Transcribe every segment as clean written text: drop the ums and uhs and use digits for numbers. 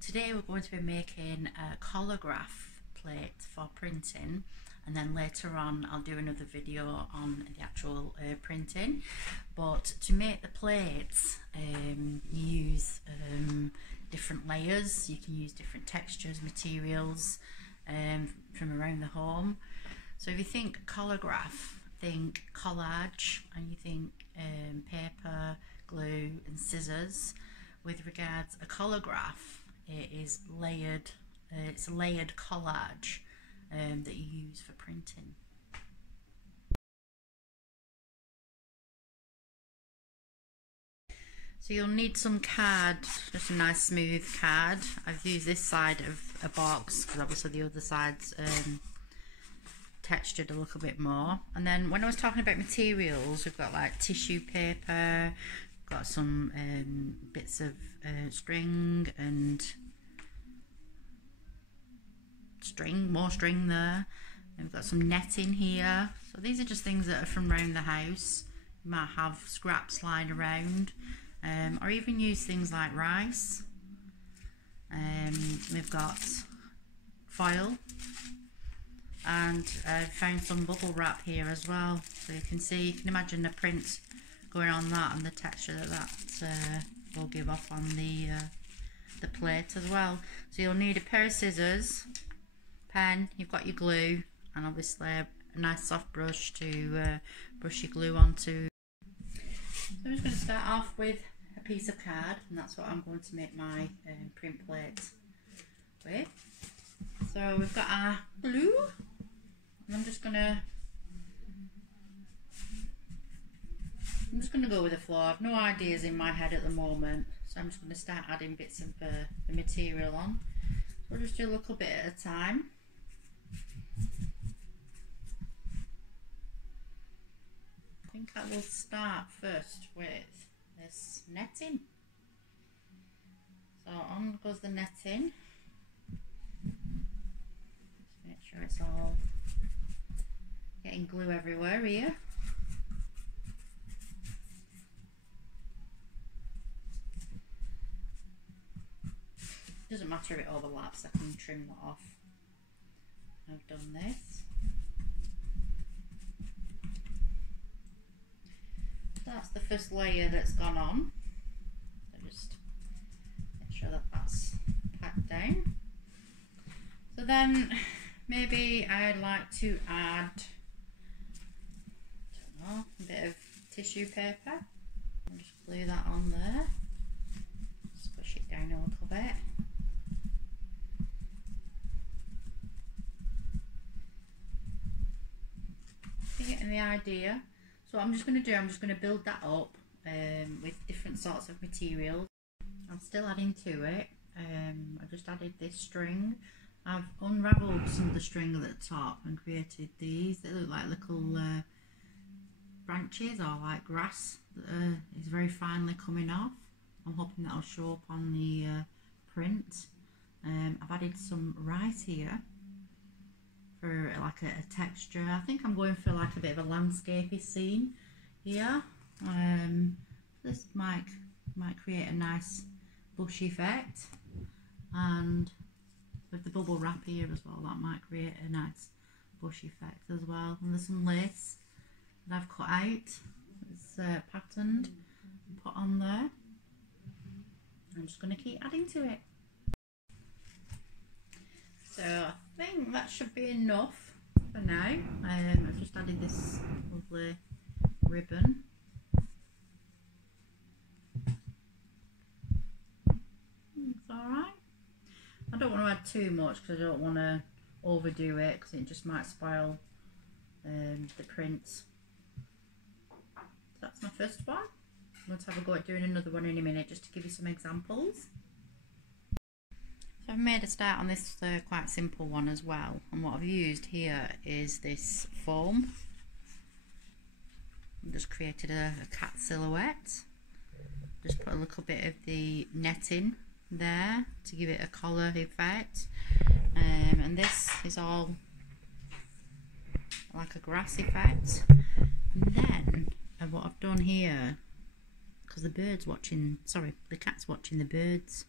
today we're going to be making a collagraph plate for printing, and then later on I'll do another video on the actual printing. But to make the plates, you use different layers. You can use different textures, materials from around the home. So if you think collagraph, think collage, and you think paper, glue and scissors. With regards a collagraph, it is layered. It's a layered collage that you use for printing. So you'll need some card, just a nice smooth card. I've used this side of a box because obviously the other side's textured a little bit more. And then when I was talking about materials, we've got like tissue paper, got some bits of string and more string there. And we've got some netting here. So these are just things that are from around the house. You might have scraps lying around, or even use things like rice. We've got foil, and I've found some bubble wrap here as well. So you can imagine the print going on that and the texture that will give off on the plate as well. So you'll need a pair of scissors, pen, you've got your glue, and obviously a nice soft brush to brush your glue onto. So I'm just going to start off with a piece of card, and that's what I'm going to make my print plate with. So we've got our glue, and I'm just going to go with the flow. I've no ideas in my head at the moment, so I'm just going to start adding bits of the material on. So we'll just do a little bit at a time. I think I will start first with this netting. So on goes the netting. Just make sure it's all getting glue everywhere here. Doesn't matter if it overlaps, I can trim that off. I've done this. That's the first layer that's gone on. So just make sure that that's packed down. So then maybe I'd like to add, I don't know, a bit of tissue paper. I'll just glue that on there. Just push it down a little bit. You're getting the idea. So what I'm just going to do, I'm just going to build that up with different sorts of materials. I'm still adding to it. I just added this string. I've unravelled some of the string at the top and created these. They look like little branches or like grass that is very finely coming off. I'm hoping that'll show up on the print. I've added some rice here for like a texture. I think I'm going for like a bit of a landscapey scene here. This might create a nice bush effect, and with the bubble wrap here as well, that might create a nice bush effect as well. And there's some lace that I've cut out. It's patterned and put on there. I'm just going to keep adding to it. So I think that should be enough for now. I've just added this lovely ribbon. It's alright. I don't want to add too much because I don't want to overdo it, because it just might spoil the print. So that's my first one. I'm going to have a go at doing another one in a minute just to give you some examples. So I've made a start on this quite simple one as well, and what I've used here is this foam. I've just created a cat silhouette. Just put a little bit of the netting there to give it a collar effect, and this is all like a grass effect. And then what I've done here, because the cat's watching the birds,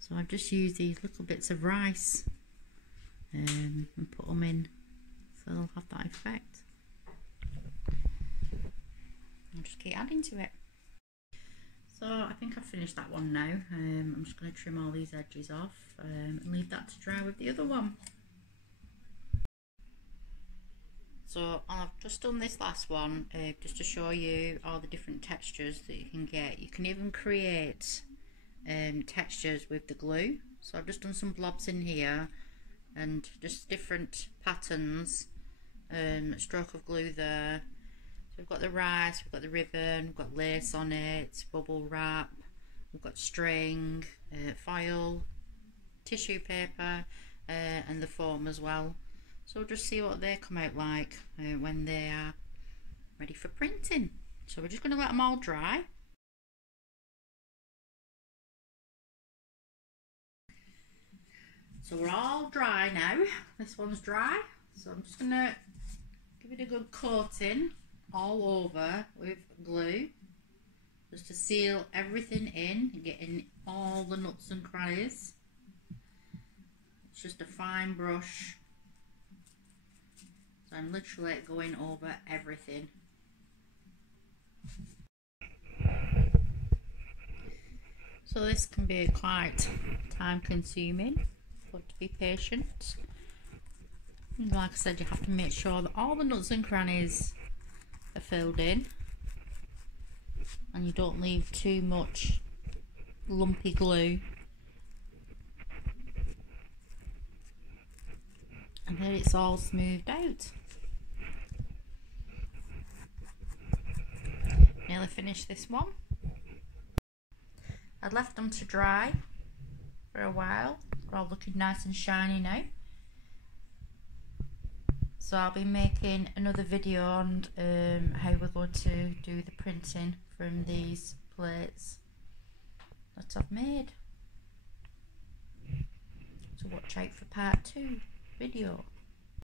So I've just used these little bits of rice and put them in, so they'll have that effect. I'll just keep adding to it. So I think I've finished that one now. I'm just going to trim all these edges off and leave that to dry with the other one. So I've just done this last one just to show you all the different textures that you can get. You can even create textures with the glue. So I've just done some blobs in here and just different patterns, stroke of glue there. So we've got the rice, we've got the ribbon, we've got lace on it, bubble wrap, we've got string, foil, tissue paper, and the foam as well. So we'll just see what they come out like when they are ready for printing. So we're just going to let them all dry. So we're all dry now. This one's dry. So I'm just going to give it a good coating all over with glue, just to seal everything in and get in all the nooks and crannies. It's just a fine brush. So I'm literally going over everything. So this can be quite time consuming, but to be patient. Like I said, you have to make sure that all the nooks and crannies are filled in and you don't leave too much lumpy glue. And then it's all smoothed out. Nearly finished this one. I'd left them to dry for a while. They're all looking nice and shiny now. So I'll be making another video on how we're going to do the printing from these plates that I've made. So watch out for part 2 video.